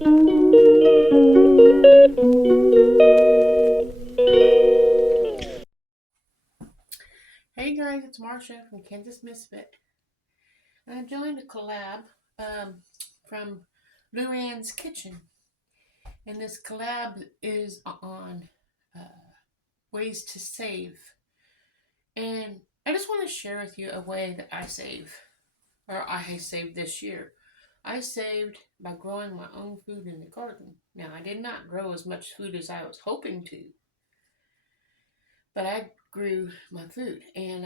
Hey guys, it's Marsha from Kansas Misfit, and I joined a collab from Luann's Kitchen, and this collab is on uh, ways to save. And I just want to share with you a way that I save, or I saved this year. I saved by growing my own food in the garden. Now, I did not grow as much food as I was hoping to, but I grew my food, and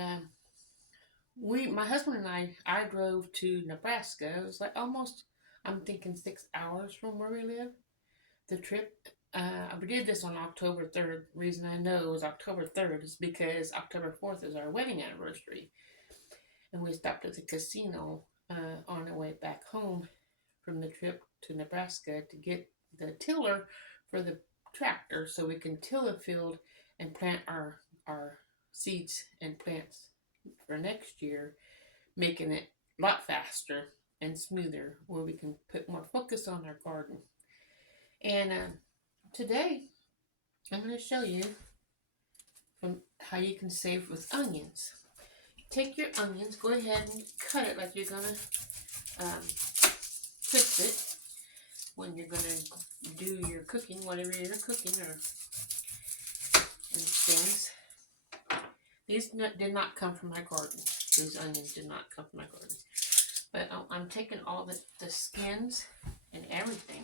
my husband and I drove to Nebraska. It was like almost, I'm thinking 6 hours from where we live. The trip, we did this on October 3rd. The reason I know it was October 3rd is because October 4th is our wedding anniversary. And we stopped at the casino on our way back home from the trip to Nebraska to get the tiller for the tractor so we can till the field and plant our seeds and plants for next year, making it a lot faster and smoother where we can put more focus on our garden. And today I'm going to show you from how you can save with onions. Take your onions, go ahead and cut it like you're going to fix it when you're going to do your cooking, whatever you're cooking or and things. These did not come from my garden. These onions did not come from my garden. But I'm taking all the skins and everything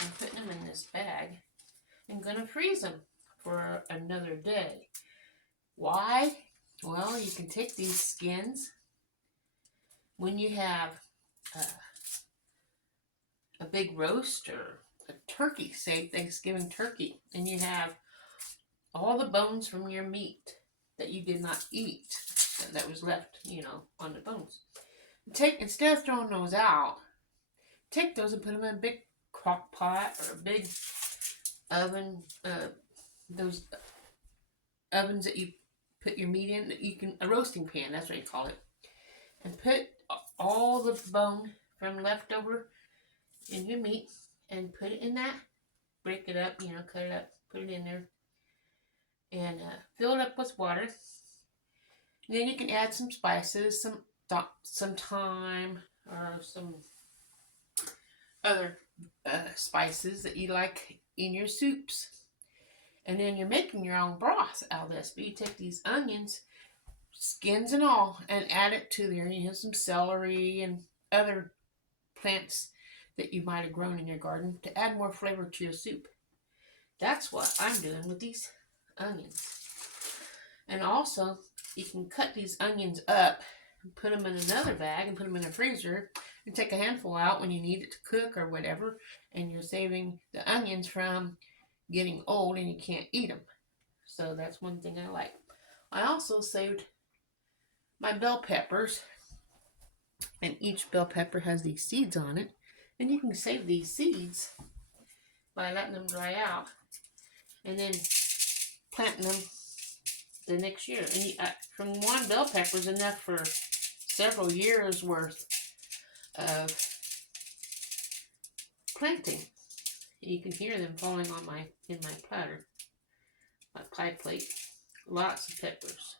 and putting them in this bag and going to freeze them for another day. Why? Well, you can take these skins when you have a big roast or a turkey, say Thanksgiving turkey, and you have all the bones from your meat that you did not eat that was left, on the bones. Instead of throwing those out, take those and put them in a big crock pot or a big oven, those ovens that you put your meat in, a roasting pan, that's what you call it, and put all the bone from leftover in your meat and put it in that, break it up, cut it up, put it in there, and fill it up with water. And then you can add some spices, some thyme, or some other spices that you like in your soups. And then you're making your own broth out of this. But you take these onions, skins and all, and add it to there. You have some celery and other plants that you might have grown in your garden to add more flavor to your soup. That's what I'm doing with these onions. And also, you can cut these onions up and put them in another bag and put them in the freezer and take a handful out when you need it to cook or whatever, and you're saving the onions from getting old and you can't eat them. So that's one thing I like. I also saved my bell peppers, and each bell pepper has these seeds on it, and you can save these seeds by letting them dry out and then planting them the next year. And from one bell pepper is enough for several years worth of planting. You can hear them falling in my platter, my pie plate. Lots of peppers.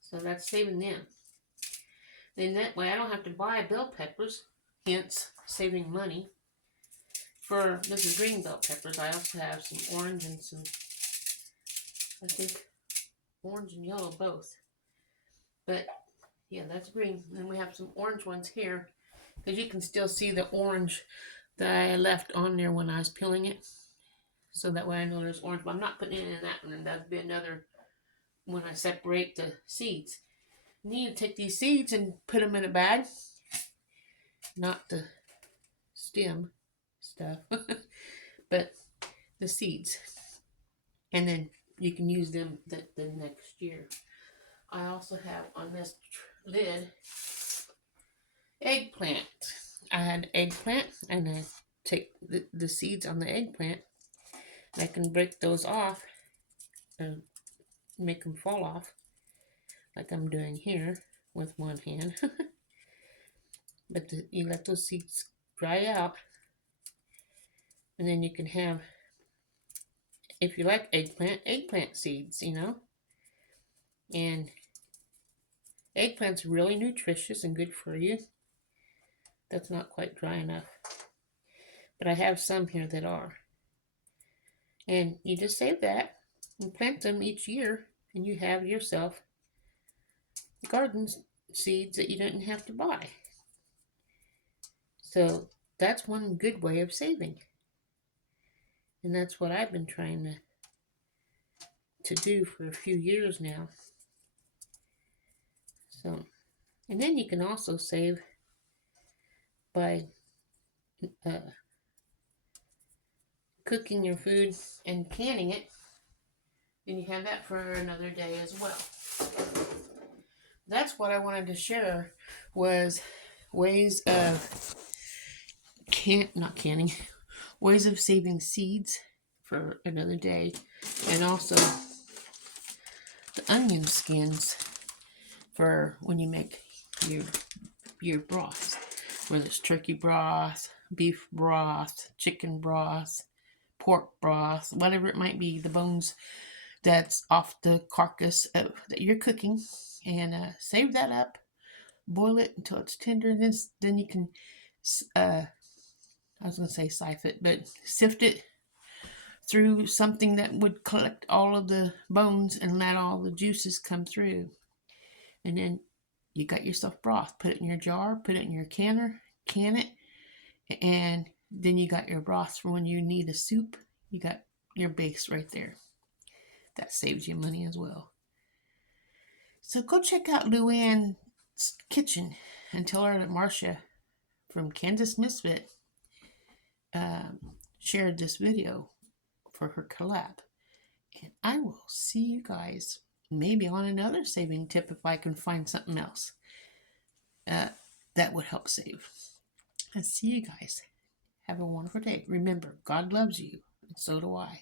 So that's saving them. Then that way I don't have to buy bell peppers, hence saving money. This is green bell peppers. I also have some orange and some, I think, orange and yellow both. But yeah, that's green. And then we have some orange ones here, because you can still see the orange that I left on there when I was peeling it. So that way I know there's orange, but I'm not putting it in that one, and that'd be another when I separate the seeds. You need to take these seeds and put them in a bag, not the stem stuff, but the seeds, and then you can use them the next year. I also have on this lid eggplant. I had eggplant, and I take the seeds on the eggplant, and I can break those off and make them fall off like I'm doing here with one hand. But you let those seeds dry out, and then you can have, if you like eggplant seeds, and eggplant's really nutritious and good for you. That's not quite dry enough, but I have some here that are. And you just save that and plant them each year, and you have yourself garden seeds that you don't have to buy. So that's one good way of saving. And that's what I've been trying to do for a few years now. So, and then you can also save by cooking your food and canning it. Then you have that for another day as well. That's what I wanted to share, was ways of ways of saving seeds for another day, and also the onion skins for when you make your broth, whether it's turkey broth, beef broth, chicken broth, pork broth, whatever it might be, the bones that's off the carcass that you're cooking, and save that up, boil it until it's tender, and then you can I was going to say sift it, but sift it through something that would collect all of the bones and let all the juices come through. And then you got yourself broth. Put it in your jar, put it in your canner, can it, and then you got your broth for when you need a soup. You got your base right there. That saves you money as well. So go check out Luann's kitchen and tell her that Marsha from Kansas Misfit shared this video for her collab. And I will see you guys maybe on another saving tip if I can find something else that would help save. I'll see you guys. Have a wonderful day. Remember, God loves you, and so do I.